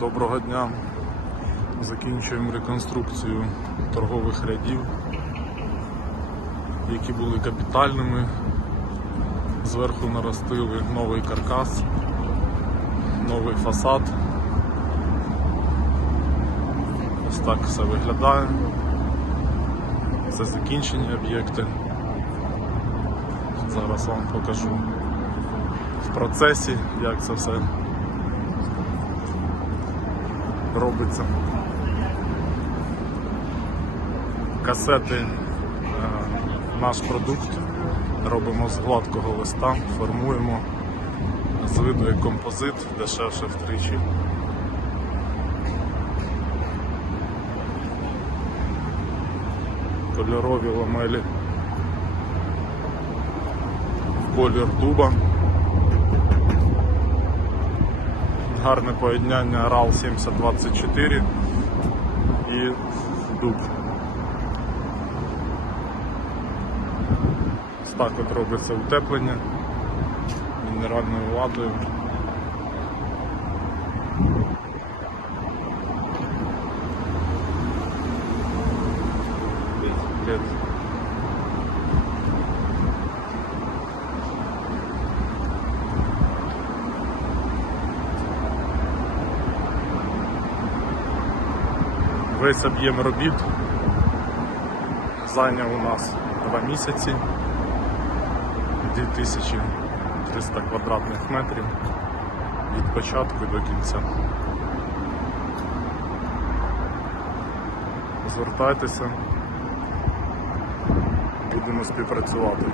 Доброго дня. Закінчуємо реконструкцію торгових рядів, які були капітальними. Зверху наростили новий каркас, новий фасад. Ось так все виглядає. Це закінчені об'єкти. Зараз вам покажу в процесі, як це все робиться. Касети е, наш продукт робимо з гладкого листа, формуємо з виду як композит, дешевше втричі. Кольорові ламелі в колір дуба. Гарне поєднання RAL 7024 і дуб. Ось так от робиться утеплення мінеральною ватою. Весь об'єм робіт зайняв у нас 2 місяці 2300 квадратних метрів від початку до кінця. Звертайтеся, будемо співпрацювати.